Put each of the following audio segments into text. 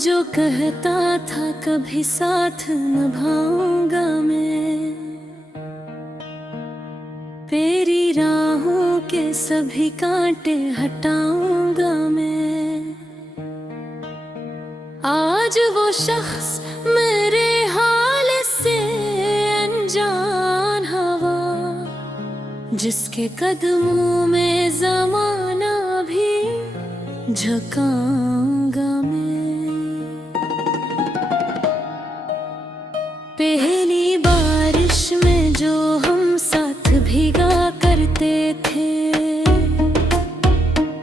जो कहता था कभी साथ निभाऊंगा मैं, तेरी राहों के सभी कांटे हटाऊंगा मैं। आज वो शख्स मेरे हाल से अनजान हवा, जिसके कदमों में ज़माना भी झुकाऊंगा मैं। पहली बारिश में जो हम साथ भीगा करते थे,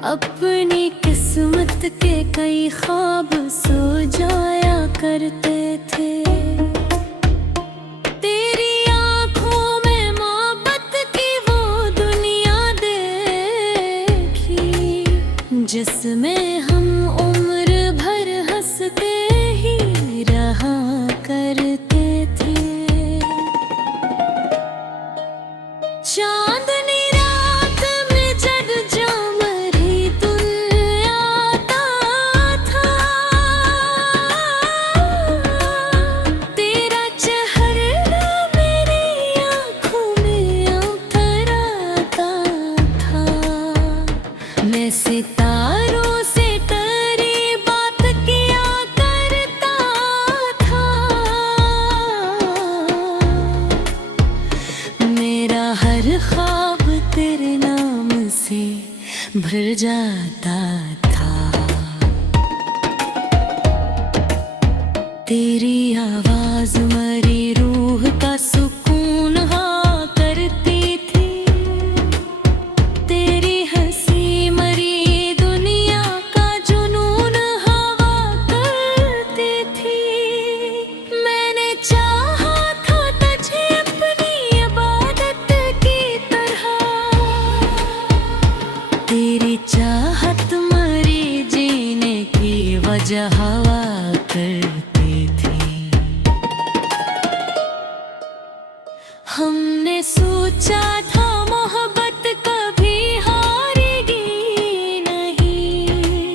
अपनी किस्मत के कई ख्वाब सो जाया करते थे। तेरी आंखों में मोहब्बत की वो दुनिया देखी, जिसमें हम उम्र भर हंसते ही रहा करते थे। चांदनी रात में जग जामरी दुनिया आता था, तेरा चेहरा मेरी आँखों में उतर आता था। मैं सितारों से तेरी बात किया करता था, मेरा हर ख्वाब तेरे नाम से भर जाता था। तेरी आवाज मरी रूह का सुकून हाँ करती थी, तेरी हंसी मरी दुनिया का जुनून हवा करती थी। मैंने चाहा था तुझे अपनी इबादत की तरह, तेरी चाहत मरी जीने की वजह हवा करती थी। हमने सोचा था मोहब्बत कभी हारेगी नहीं,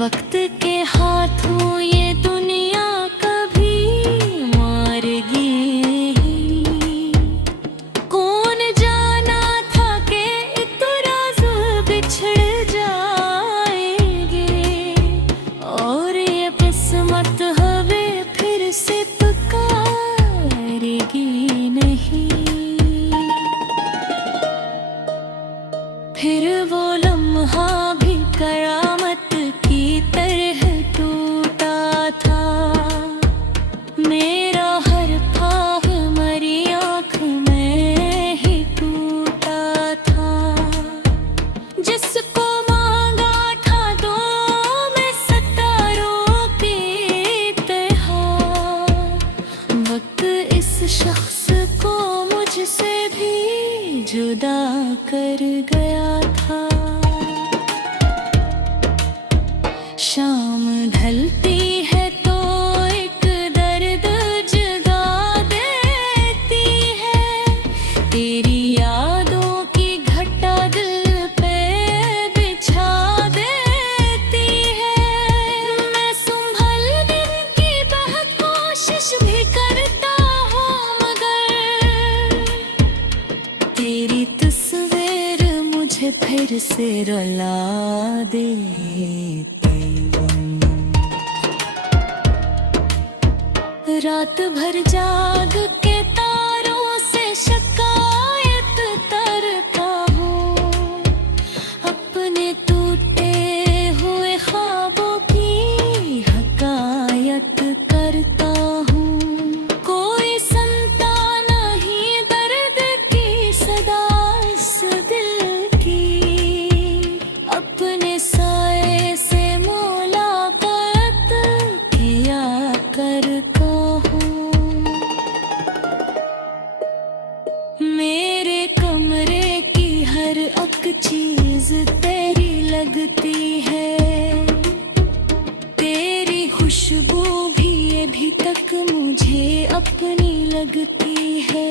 वक्त के हाथों ये दुनिया कभी मारेगी नहीं। कौन जाना था कि इतराज़ बिछड़ जाएंगे, और ये किस्मत हमें फिर से पुकारेगी नहीं। फिर वो लम्हा भी कयामत की तरह टूटा था, मेरा हर ख्वाब मरी आँख में ही टूटा था। जिसको मांगा था दो मैं सितारों की तरह, वक्त इस शख्स को मुझसे भी जुदा कर गया था। शाम ढलती है तो एक दर्द जगा देती है, तेरी यादों की घटा दिल पे बिछा देती है। मैं संभलने की बहुत कोशिश भी करता हूँ, मगर तेरी तस्वीर मुझे फिर से रुला देती। रात भर जाग के तारों से शिकायत करता हूँ, अपने टूटे हुए ख्वाबों की हकायत करता हूँ। कोई सुनता नहीं दर्द की सदा इस दिल की, अपने साए से मुलाकात किया करता हूँ। मेरे कमरे की हर एक चीज तेरी लगती है, तेरी खुशबू भी अभी तक मुझे अपनी लगती है।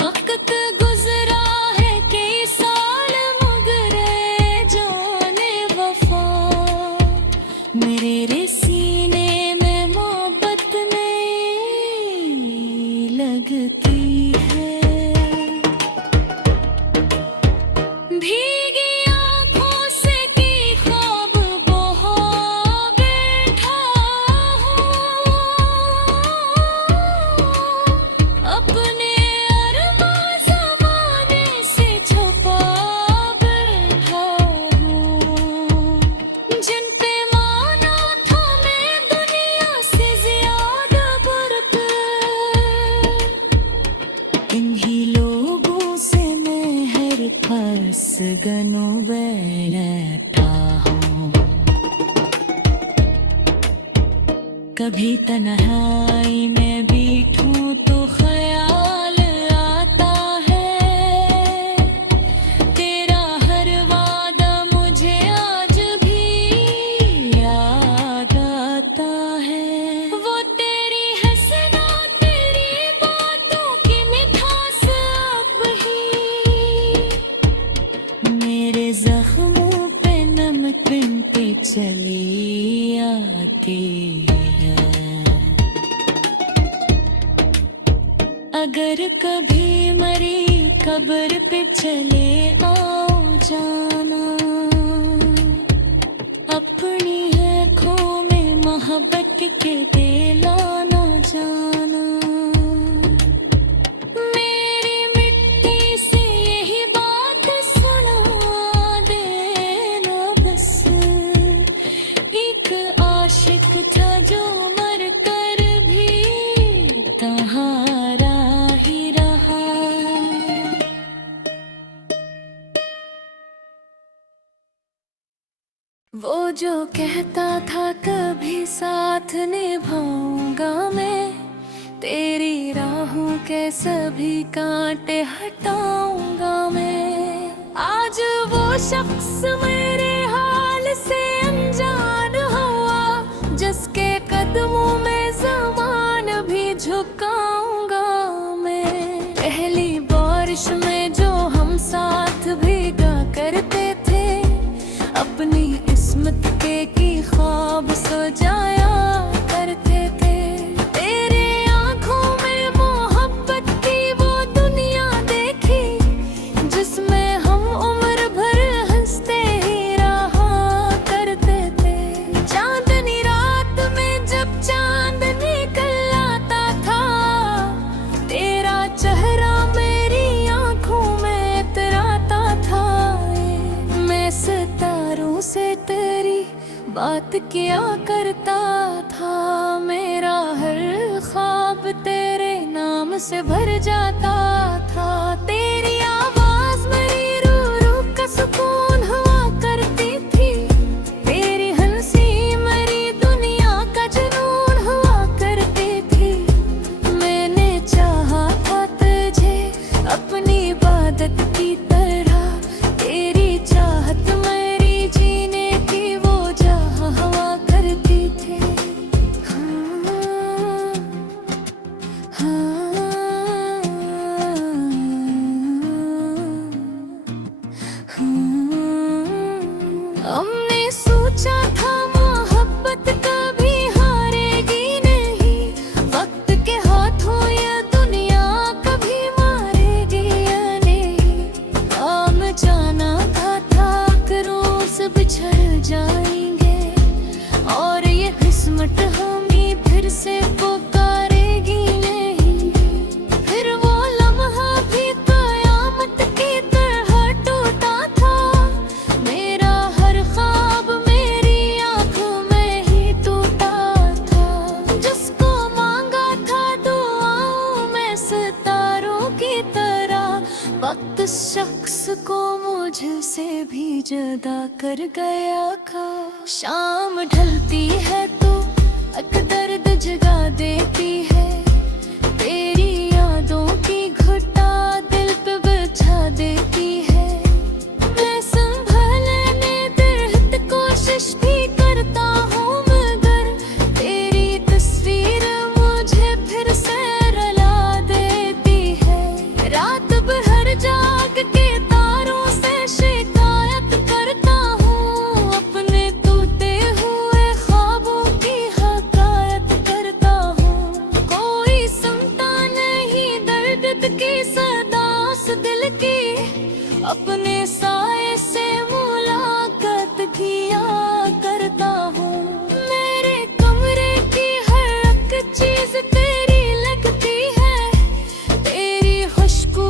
वक्त गुजरा है कई साल मगर जाने वफा मेरे लगती है। भीगी आँखों से की ख्वाब बहुत बैठा हूँ, अपने अरमां ज़माने से छुपा बैठा हूँ। जिन पे माना था मैं दुनिया से ज्यादा बरतर, इन्हीं लोगों से मैं हर फंस गनू बैठा हूँ। कभी तन्हाई में बैठूं तो ख्याल आता है, तेरा हर वादा मुझे आज भी याद आता है। वो तेरी हंसना, तेरी बातों की मिठास अब ही मेरे जख्मों पे नमक बिन पे चली आती है। अगर कभी मरी कब्र पे चले आओ जाना, अपनी आँखों में मोहब्बत के दिलाना जाना। मेरी मिट्टी से यही बात सुना देना बस, एक आशिक था जो मर कर भी तुम्हारा ही रहा। वो जो कहता था कभी साथ निभाऊंगा मैं, तेरी राहों के सभी कांटे हटाऊंगा मैं। आज वो शख्स मेरे हाल से अनजान हुआ, जिसके कदमों में ज़मान भी झुकाऊंगा मैं। पहली बारिश में जो हम साथ भीगा करते थे, अपनी किस्मत के की ख्वाब सजाया करते थे। तेरे आँखों में मोहब्बत की वो दुनिया देखी, जिसमें हम उम्र भर हंसते ही रहा करते थे। चांदनी रात में जब चांद निकल आता था, तेरा चेहरा मेरी आँखों में इतराता था। मैं सितारों से तेरी बात किया करता था, मेरा हर ख्वाब तेरे नाम से भर जाता था। तेरी आवाज मेरी रूह का सुकून हुआ करती थी, तेरी हंसी मेरी दुनिया का जुनून हुआ करती थी। मैंने चाहा था तुझे अपनी इबादत की तरह, तेरी चाहत मेरी जीने की वो चाह हवा करती थी। हमने सोचा था मोहब्बत कभी हारेगी नहीं, वक्त के हाथों ये दुनिया कभी मारेगी या नहीं। हम जाना था रोज बिछड़ जाएंगे, और ये किस्मत हमें फिर से पुकारेगी नहीं। फिर वो लम्हा भी कयामत की तरह टूटा था, मेरा हर ख्वाब मेरी आँखों में ही टूटा था। जिसको मांगा था दुआओं में सितारों की तरह, वक्त शख्स को मुझसे भी जुदा कर गया था। शाम ढलती है तो एक दर्द जगा देती है, तेरी यादों की घुटा दिल पे बिछा देती है। मैं संभलने दर्द कोशिश भी करता हूँ, मगर तेरी तस्वीर मुझे फिर से रुला देती है। रात भर जाग के तारों से शिकायत करता हूँ, अपने टूटे हुए ख्वाबों की हकायत करता हूँ। अपने साए से मुलाकात किया करता हूँ। मेरे कमरे की हर एक चीज तेरी लगती है, तेरी खुशबू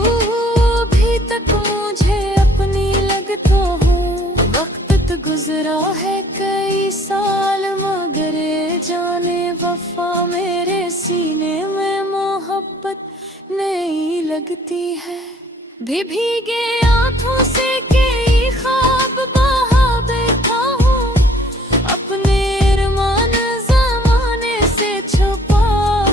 भी तक मुझे अपनी लगता हूँ। वक्त तो गुजरा है कई साल, मगर जाने वफा मेरे सीने में मोहब्बत नहीं लगती है। भीगे आंखों से कई ख्वाब बहा बैठा हूँ, अपने अरमान ज़माने से छुपा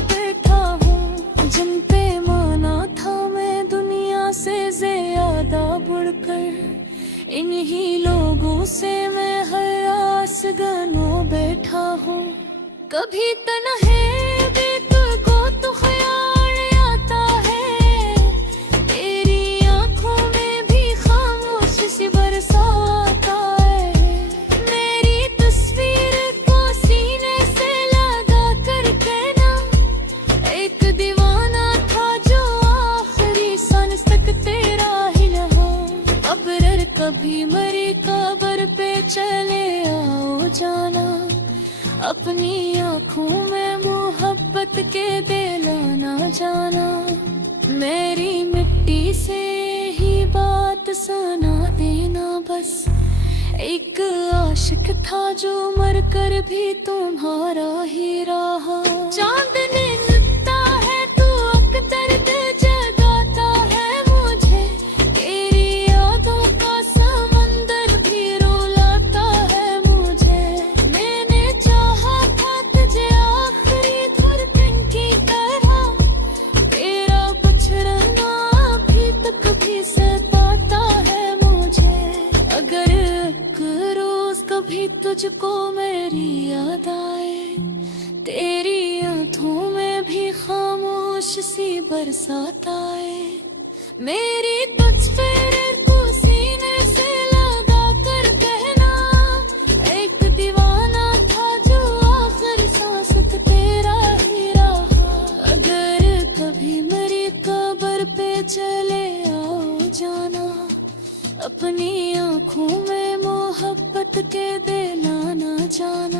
बैठा हूँ। जिन पे माना था मैं दुनिया से ज्यादा बढ़कर, इन्हीं लोगों से मैं हर आस गनो बैठा हूँ। कभी तन्हे भी तुझको तो ख्याल आता है, तेरी आंखों में भी खामोश सी बरसात है। मेरी तस्वीर को सीने से लगा कर कहना, एक दीवाना था जो आखिरी सांस तक तेरा ही रहा। अबरर कभी मरी कब्र पे चले आओ जाना, अपनी आँखों में मोहब्बत के दिलाना जाना। मेरी मिट्टी से ही बात सुना देना बस, एक आशिक था जो मर कर भी तुम्हारा ही रहा। चांदनी लगता है तू अक्सर दिल जगाता है मुझे, तेरी यादों का समंदर भी रुलाता है मुझे। मैंने चाहा था तुझे आखिरी धड़कन की तरह, तेरा बिछड़ना अभी तक भी सताता है मुझे। अगर एक रोज कभी तुझको मेरी याद आए, तेरी आंखों में भी खामोश सी बरसात आए। मेरी तस्वीर को सीने से लगा कर कहना, एक दीवाना था जो आखिर सांस तक तेरा ही रहा। अगर कभी मेरी कब्र पे चले आओ जाना, अपनी आँखों में मोहब्बत के दिलाना जाना।